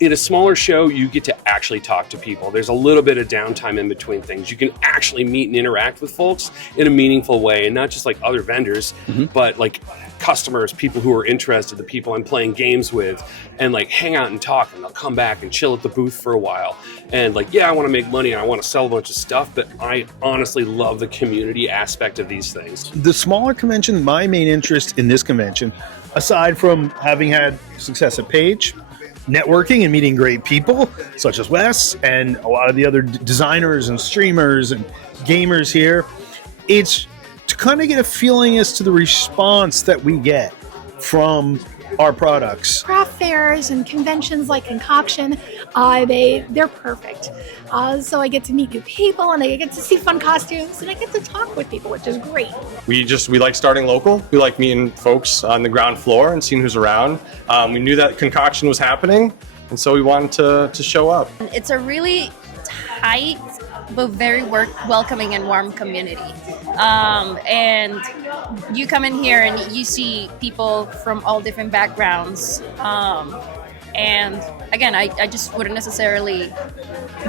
In a smaller show, you get to actually talk to people. There's a little bit of downtime in between things. You can actually meet and interact with folks in a meaningful way, and not just like other vendors, but like customers, people who are interested, the people I'm playing games with, and like hang out and talk, and they'll come back and chill at the booth for a while. And like, yeah, I want to make money and I want to sell a bunch of stuff, but I honestly love the community aspect of these things. The smaller convention, my main interest in this convention, aside from having had success at Page, networking and meeting great people such as Wes and a lot of the other designers and streamers and gamers here, it's to kind of get a feeling as to the response that we get from our products. Craft fairs and conventions like Concoction, they're perfect. So I get to meet new people, and I get to see fun costumes, and I get to talk with people, which is great. We like starting local. We like meeting folks on the ground floor and seeing who's around. We knew that Concoction was happening, and so we wanted to show up. It's a really tight but very welcoming and warm community. And you come in here and you see people from all different backgrounds. And again, I just wouldn't necessarily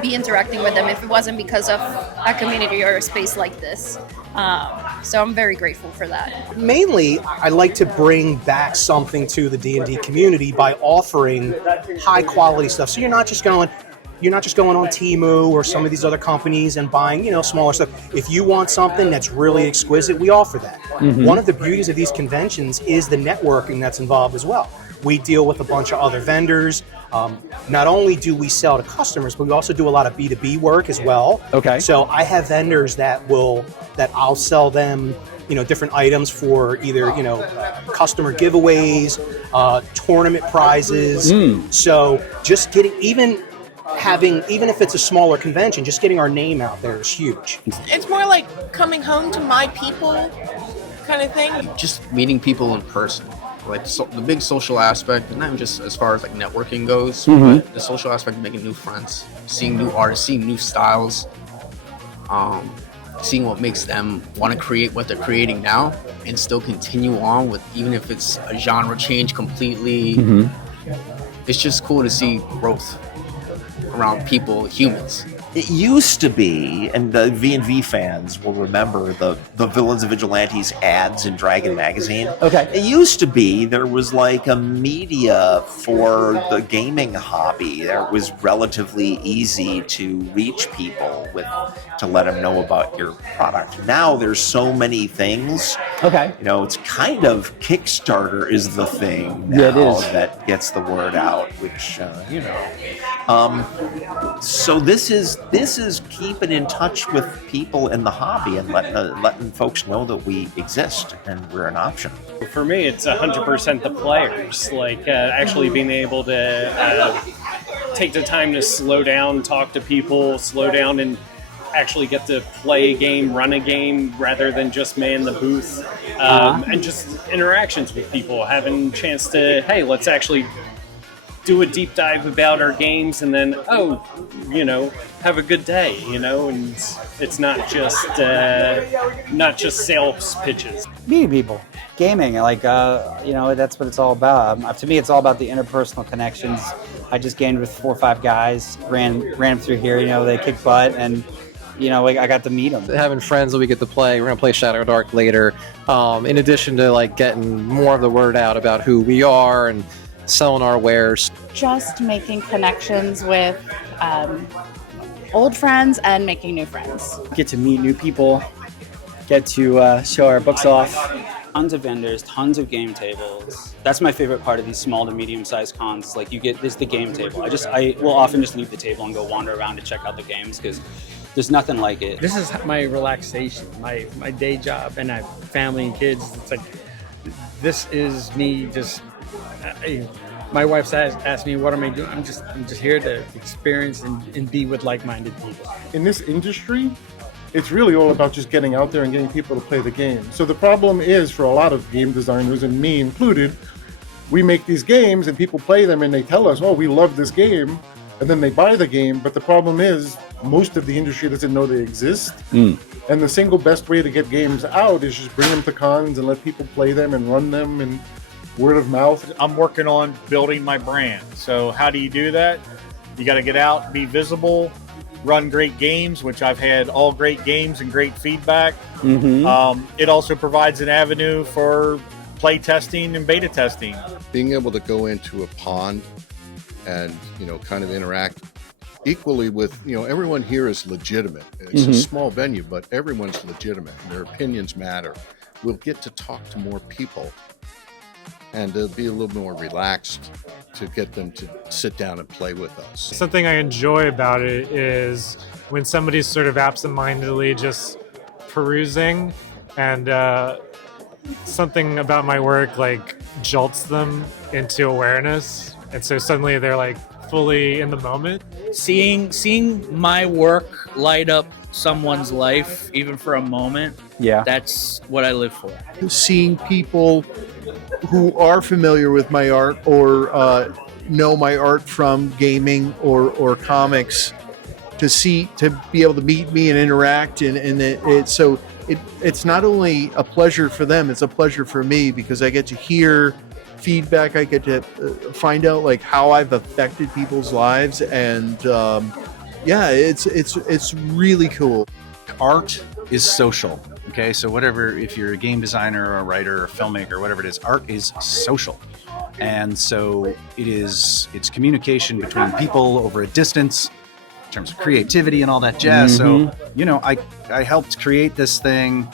be interacting with them if it wasn't because of a community or a space like this. So I'm very grateful for that. Mainly, I like to bring back something to the D&D community by offering high quality stuff. So you're not just going on Temu or some of these other companies and buying, smaller stuff. If you want something that's really exquisite, we offer that. One of the beauties of these conventions is the networking that's involved as well. We deal with a bunch of other vendors. Not only do we sell to customers, but we also do a lot of B2B work as well. Okay. So I have vendors that I'll sell them, different items for either, customer giveaways, tournament prizes. So just getting, even if it's a smaller convention, just getting our name out there is huge. It's more like coming home to my people kind of thing. Just meeting people in person. Like the big social aspect, not even just as far as like networking goes, but the social aspect of making new friends, seeing new artists, seeing new styles, seeing what makes them want to create what they're creating now and still continue on with, even if it's a genre change completely. It's just cool to see growth around people, humans. It used to be, and the V&V fans will remember the Villains and Vigilantes ads in Dragon Magazine. Okay. It used to be there was like a media for the gaming hobby. It was relatively easy to reach people to let them know about your product. Now there's so many things. Okay. It's kind of Kickstarter is the thing now that gets the word out, which, so this is keeping in touch with people in the hobby and letting folks know that we exist and we're an option. For me, it's 100% the players, actually being able to take the time to slow down, talk to people, slow down and actually get to play a game, run a game, rather than just man the booth, and just interactions with people, having a chance to, hey, let's actually do a deep dive about our games, and then have a good day, and it's not just sales pitches. Meeting people, gaming, that's what it's all about. To me, it's all about the interpersonal connections. I just gamed with 4 or 5 guys, ran them through here. They kick butt, and I got to meet them. Having friends that we get to play. We're gonna play Shadow Dark later. In addition to getting more of the word out about who we are and selling our wares. Just making connections with old friends and making new friends. Get to meet new people, get to show our books off. Tons of vendors, tons of game tables. That's my favorite part of these small to medium-sized cons. There's the game table. I will often just leave the table and go wander around to check out the games because there's nothing like it. This is my relaxation, my day job, and I have family and kids. It's this is me just. My wife asked me, what am I doing? I'm just here to experience and be with like-minded people. In this industry, it's really all about just getting out there and getting people to play the game. So the problem is, for a lot of game designers, and me included, we make these games and people play them and they tell us, oh, we love this game, and then they buy the game. But the problem is, most of the industry doesn't know they exist. And the single best way to get games out is just bring them to cons and let people play them and run them and word of mouth. I'm working on building my brand. So how do you do that? You got to get out, be visible, run great games, which I've had all great games and great feedback. It also provides an avenue for play testing and beta testing. Being able to go into a pond and, kind of interact equally with, everyone here is legitimate. It's a small venue, but everyone's legitimate and their opinions matter. We'll get to talk to more people and to be a little more relaxed to get them to sit down and play with us. Something I enjoy about it is when somebody's sort of absentmindedly just perusing and something about my work like jolts them into awareness. And so suddenly they're like fully in the moment. Seeing my work light up someone's life, even for a moment, that's what I live for. Seeing people who are familiar with my art or know my art from gaming or comics to be able to meet me and interact and it's not only a pleasure for them, it's a pleasure for me because I get to hear feedback, I get to find out like how I've affected people's lives, and it's really cool. Art is social. Okay, so whatever, if you're a game designer or a writer or a filmmaker, whatever it is, art is social. And so it's communication between people over a distance in terms of creativity and all that jazz. So, I helped create this thing.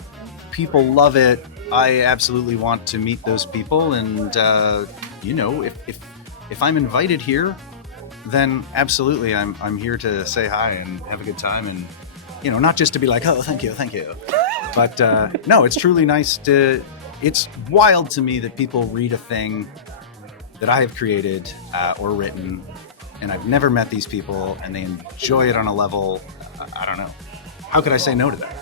People love it. I absolutely want to meet those people. And, if I'm invited here, then absolutely I'm here to say hi and have a good time. And, not just to be like, oh, thank you. But no, it's truly nice it's wild to me that people read a thing that I have created or written, and I've never met these people, and they enjoy it on a level, I don't know. How could I say no to that?